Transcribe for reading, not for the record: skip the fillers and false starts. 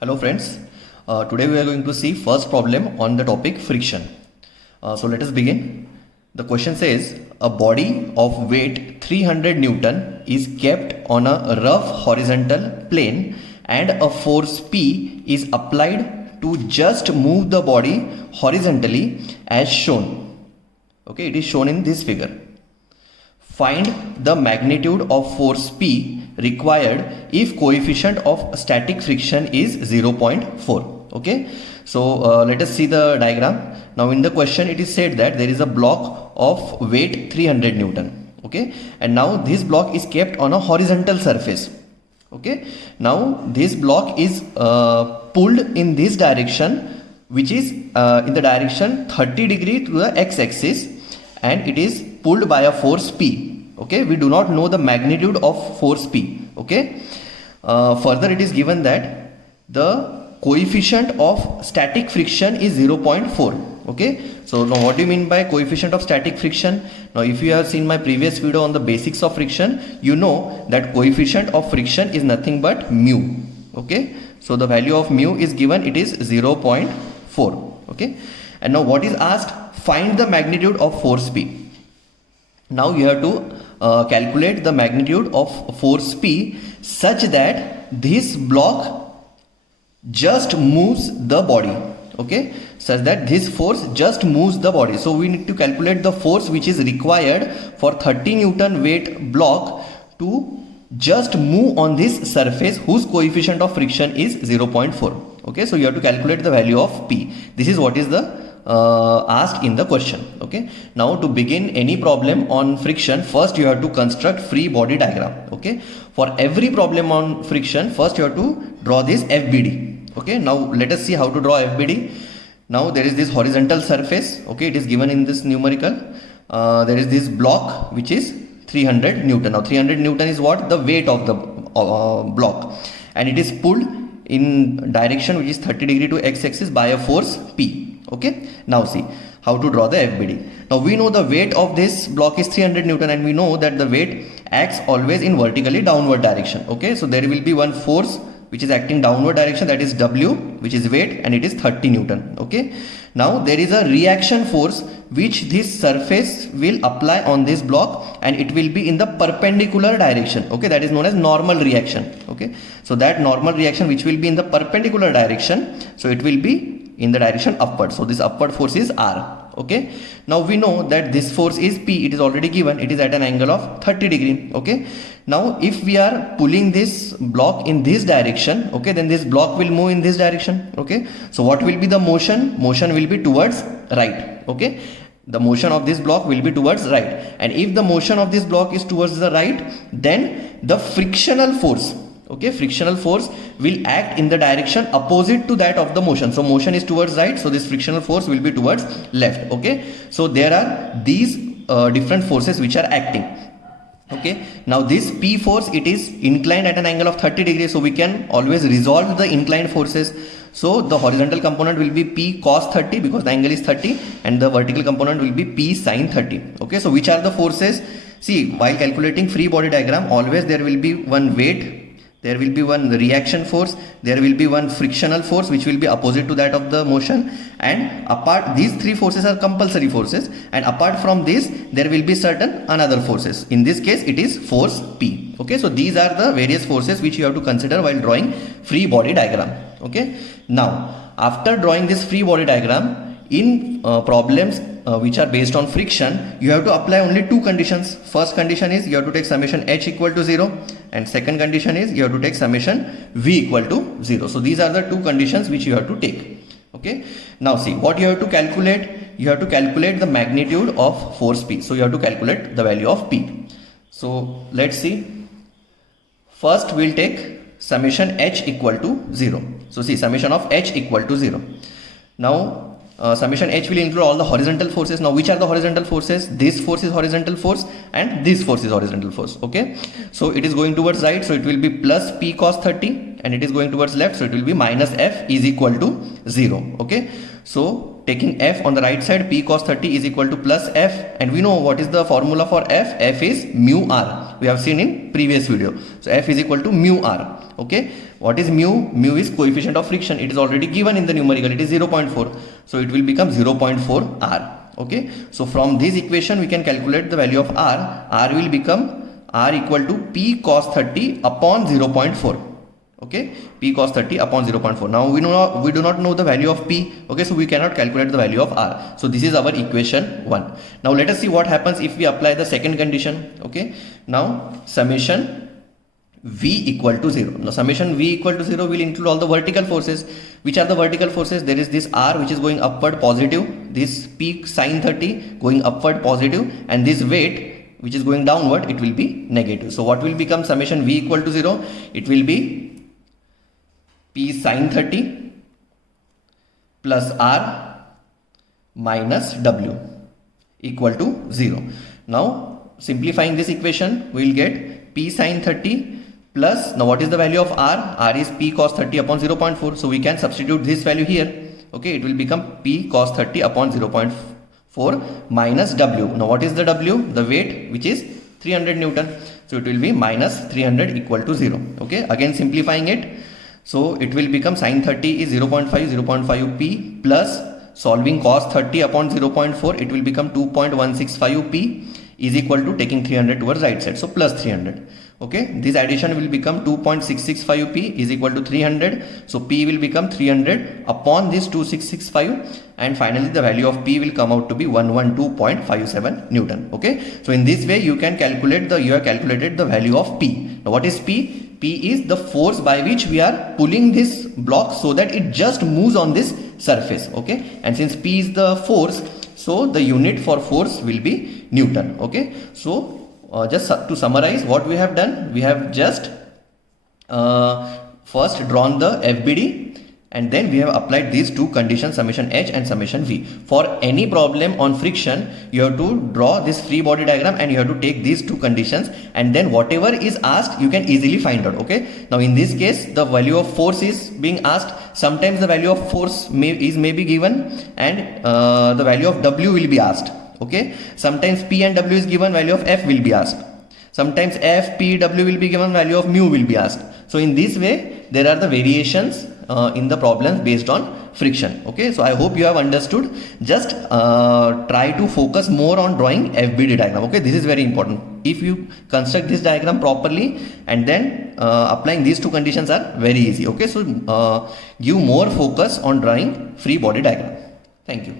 Hello friends, today we are going to see first problem on the topic friction. So let us begin. The question says a body of weight 300 Newton is kept on a rough horizontal plane and a force P is applied to just move the body horizontally as shown. Okay, it is shown in this figure. Find the magnitude of force P required if coefficient of static friction is 0.4. Okay, so let us see the diagram. Now in the question it is said that there is a block of weight 300 Newton. Okay, and now this block is kept on a horizontal surface. Okay, now this block is pulled in this direction, which is in the direction 30 degree to the x-axis, and it is pulled by a force P. Okay, we do not know the magnitude of force P. Okay, further it is given that the coefficient of static friction is 0.4. Okay, so now what do you mean by coefficient of static friction? Now if you have seen my previous video on the basics of friction, you know that coefficient of friction is nothing but mu. Okay, so the value of mu is given, it is 0.4. Okay, and now what is asked? Find the magnitude of force P. Now you have to calculate the magnitude of force P such that this block just moves the body. Okay, such that this force just moves the body. So we need to calculate the force which is required for 30 Newton weight block to just move on this surface whose coefficient of friction is 0.4. Okay, so you have to calculate the value of P. This is what is the asked in the question. Okay, now to begin any problem on friction, first you have to construct free body diagram. Okay, for every problem on friction, first you have to draw this FBD. Okay, now let us see how to draw FBD. Now there is this horizontal surface. Okay, it is given in this numerical. There is this block which is 300 Newton. Now 300 Newton is what? The weight of the block, and it is pulled in direction which is 30 degree to x-axis by a force P. Okay, now see how to draw the FBD. Now we know the weight of this block is 300 Newton, and we know that the weight acts always in vertically downward direction. Okay, so there will be one force which is acting downward direction, that is W, which is weight, and it is 30 Newton. Okay, now there is a reaction force which this surface will apply on this block, and it will be in the perpendicular direction. Okay, that is known as normal reaction. Okay, so that normal reaction which will be in the perpendicular direction, so it will be in the direction upward. So this upward force is R. Okay, now we know that this force is P. It is already given, it is at an angle of 30 degree. Okay, now if we are pulling this block in this direction, okay, then this block will move in this direction. Okay, so what will be the motion? Motion will be towards right. Okay, the motion of this block will be towards right, and if the motion of this block is towards the right, then the frictional force, okay, frictional force will act in the direction opposite to that of the motion. So motion is towards right, so this frictional force will be towards left. Okay, so there are these different forces which are acting. Okay, now this P force, it is inclined at an angle of 30 degrees, so we can always resolve the inclined forces. So the horizontal component will be P cos 30 because the angle is 30, and the vertical component will be P sin 30. Okay, so which are the forces? See, while calculating free body diagram, always there will be one weight, there will be one reaction force, there will be one frictional force which will be opposite to that of the motion, and apart, these three forces are compulsory forces, and apart from this there will be certain another forces. In this case it is force P. Okay, so these are the various forces which you have to consider while drawing free body diagram. Okay, now after drawing this free body diagram, in problems which are based on friction, you have to apply only two conditions. First condition is you have to take summation H equal to 0, and second condition is you have to take summation V equal to 0. So these are the two conditions which you have to take. Okay, now see what you have to calculate. You have to calculate the magnitude of force P. So you have to calculate the value of P. So let's see. First we'll take summation H equal to 0. So see, summation of H equal to 0. Now summation H will include all the horizontal forces. Now which are the horizontal forces? This force is horizontal force, and this force is horizontal force. Okay, so it is going towards right, so it will be plus P cos 30, and it is going towards left, so it will be minus F is equal to 0. Okay, So taking f on the right side, p cos 30 is equal to plus f, and we know what is the formula for f. F is mu r. We have seen in previous video. So f is equal to mu r. Okay, what is mu? Mu is coefficient of friction. It is already given in the numerical. It is 0.4. So it will become 0.4 r. Okay, so from this equation we can calculate the value of r. R will become r equal to p cos 30 upon 0.4. Okay, p cos 30 upon 0.4. Now we do not know the value of p. Okay, so we cannot calculate the value of r. So this is our equation 1. Now let us see what happens if we apply the second condition. Okay, now summation v equal to 0. Now summation v equal to 0 will include all the vertical forces. Which are the vertical forces? There is this r which is going upward positive, this p sin 30 going upward positive, and this weight which is going downward, it will be negative. So what will become summation v equal to 0? It will be p sin 30 plus r minus w equal to 0. Now simplifying this equation, we will get p sin 30 plus, now what is the value of r? R is p cos 30 upon 0.4. So we can substitute this value here. Okay, it will become p cos 30 upon 0.4 minus w. Now what is the w? The weight, which is 300 Newton. So it will be minus 300 equal to 0. Okay, again simplifying it. So it will become sin 30 is 0.5 p plus solving cos 30 upon 0.4, it will become 2.165 p is equal to taking 300 towards right side. So plus 300. Okay, this addition will become 2.665 p is equal to 300. So p will become 300 upon this 2665, and finally the value of p will come out to be 112.57 Newton. Okay, so in this way you can calculate you have calculated the value of p. Now what is p? P is the force by which we are pulling this block so that it just moves on this surface. Okay, and since p is the force, so the unit for force will be Newton. Okay, so just to summarize what we have done, we have just first drawn the FBD, and then we have applied these two conditions, summation h and summation v. For any problem on friction, you have to draw this free body diagram and you have to take these two conditions, and then whatever is asked you can easily find out. Okay, now in this case the value of force is being asked. Sometimes the value of force may be given, and the value of w will be asked. Okay, sometimes p and w is given, value of f will be asked. Sometimes f, p, w will be given, value of mu will be asked. So in this way there are the variations in the problems based on friction. Okay, so I hope you have understood. Just try to focus more on drawing FBD diagram. Okay, this is very important. If you construct this diagram properly and then applying these two conditions are very easy. Okay, so give more focus on drawing free body diagram. Thank you.